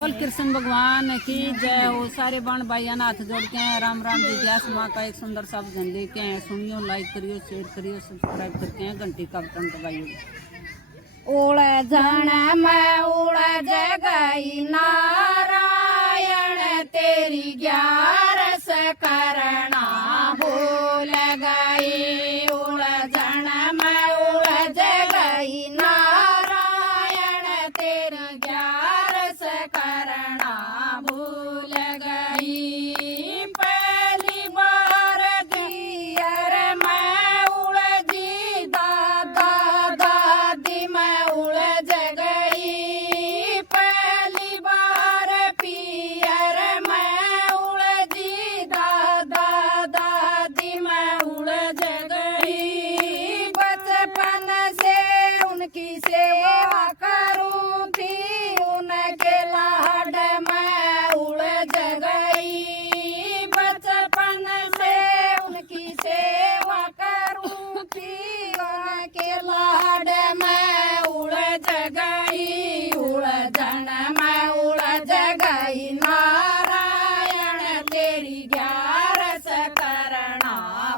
बोल कृष्ण भगवान की जय हो। सारे बाण भाइयों हाथ जोड़ते हैं राम राम जी। व्यास माँ का एक सुंदर सा भजन लेके हैं। सुनियो, लाइक करियो, शेयर करियो, सब्सक्राइब करके हैं, घंटी का बटन दबाइयो। उड़ जन में उड़ जगई नारायण तेरी 11 करना भूल गई। उड़ जन में उड़ जगई नारायण तेरी 11 करना भूल गई। पहली बार दियर मैं उड़ जी दादा दादी मैं उड़ जगई। पहली बार पियर मैं उड़ जी दादा दादी मैं उड़ जगई। बचपन से उनकी सेवा करूं थी उनके लाड मैं उड़ जगई। बचपन से उनकी सेवा करूं थी उनके लाड मैं उड़ जगई। उड़ जन मैं उड़ जगई नारायण तेरी 11 करना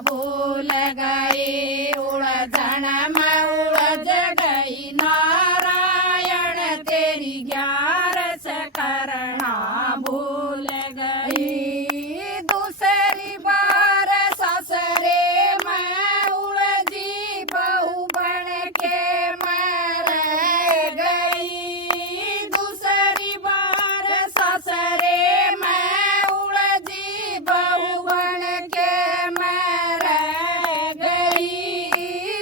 भूल गई। उड़ जन मैं उड़ जगई नारायण तेरी 11 करना भूल गई। दूसरी बार ससरे मैं उड़ जी बहू बन के मैं रह गई। दूसरी बार ससरे मैं उड़ जी बहू बन के मैं रह गई।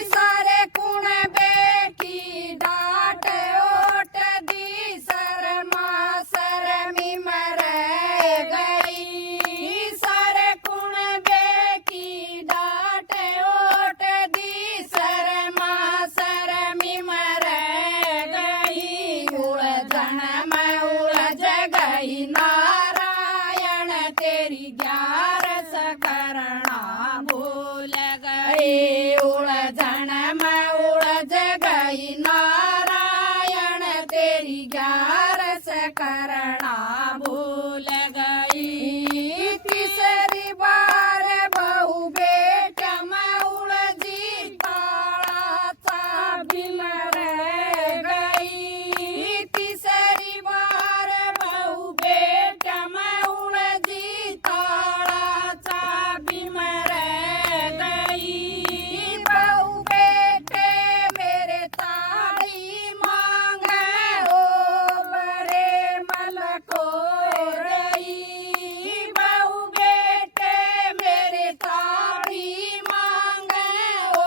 सारे कुण बेटी डांट ओट दी शर्मा शर्मी में रह गई। सारे कुण बेटी डांट ओट दी शर्मा शर्मी में रह गई। उड़ जन मैं उड़ जगई नारायण तेरी 11 करना भूल गई। उड़ जन मैं उड़ जगई नारायण तेरी 11 करना भूल गई। तीसरी बार बहू बेटा मैं उड़ जी ताड़ा चाबी में रह गई। तीसरी बार बहू बेटा मैं उड़ जी ताड़ा चाबी में रह गई। बहू बेटे मेरे चाबी मांगे ओ बरे मल को रही। बहू बेटे मेरे चाबी मांगे ओ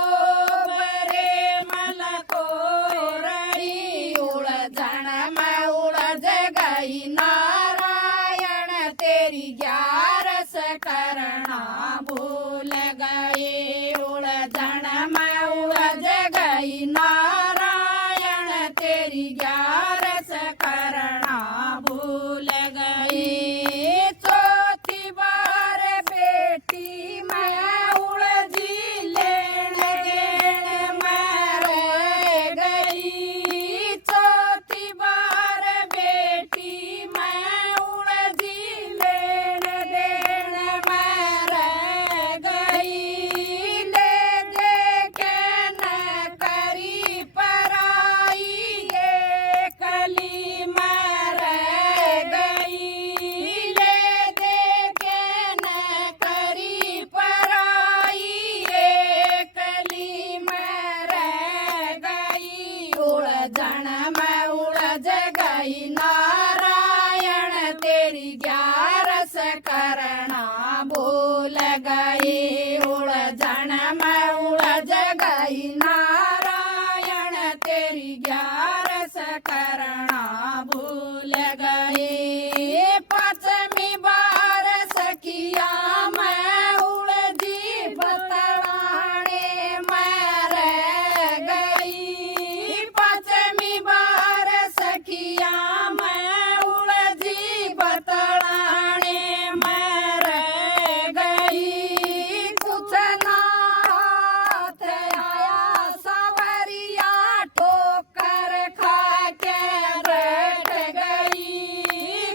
बरे मल को रही। उड़ जन मैं उड़ जगई नारायण तेरी 11 करना भूल गई। उड़ जन मैं उड़ जगई नारायण तेरी 11 करना भूल गई। चौथी बार बेटी मैं उड़ जी लेन देन मैं रह गई। चौथी बार बेटी मैं उड़ जी लेन देन मैं रह गई। ले दे के न करी पराई ये कली मैं रह गई। ले दे के न करी पराई ये कली मैं रह गई। उड़ जन मैं उड़ जगई नारायण तेरी 11 करना भूल गई। उड़ जन मैं उड़ जगई नारायण तेरी 11 करना भूल गई। पांचवी बार सखिया मैं उड़ जी बतलाने मैं रह गई। पांचवी बार सखिया मैं उड़ जी बतलाने मैं रह गई। कुछ ना हाथ आया सवरिया ठोकर खा के बैठ गई।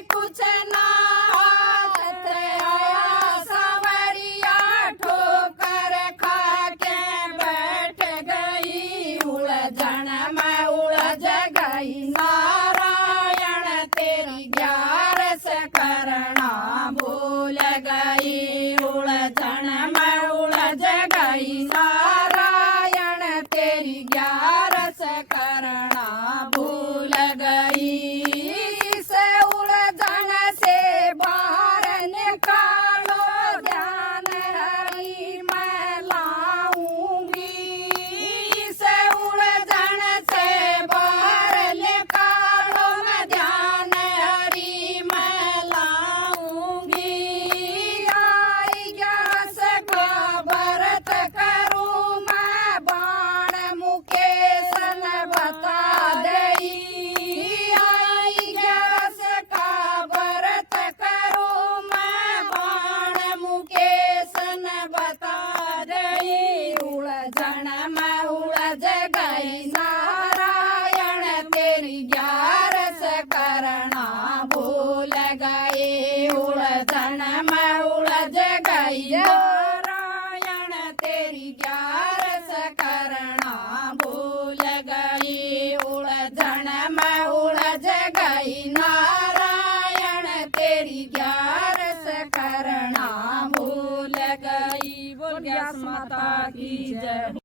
जय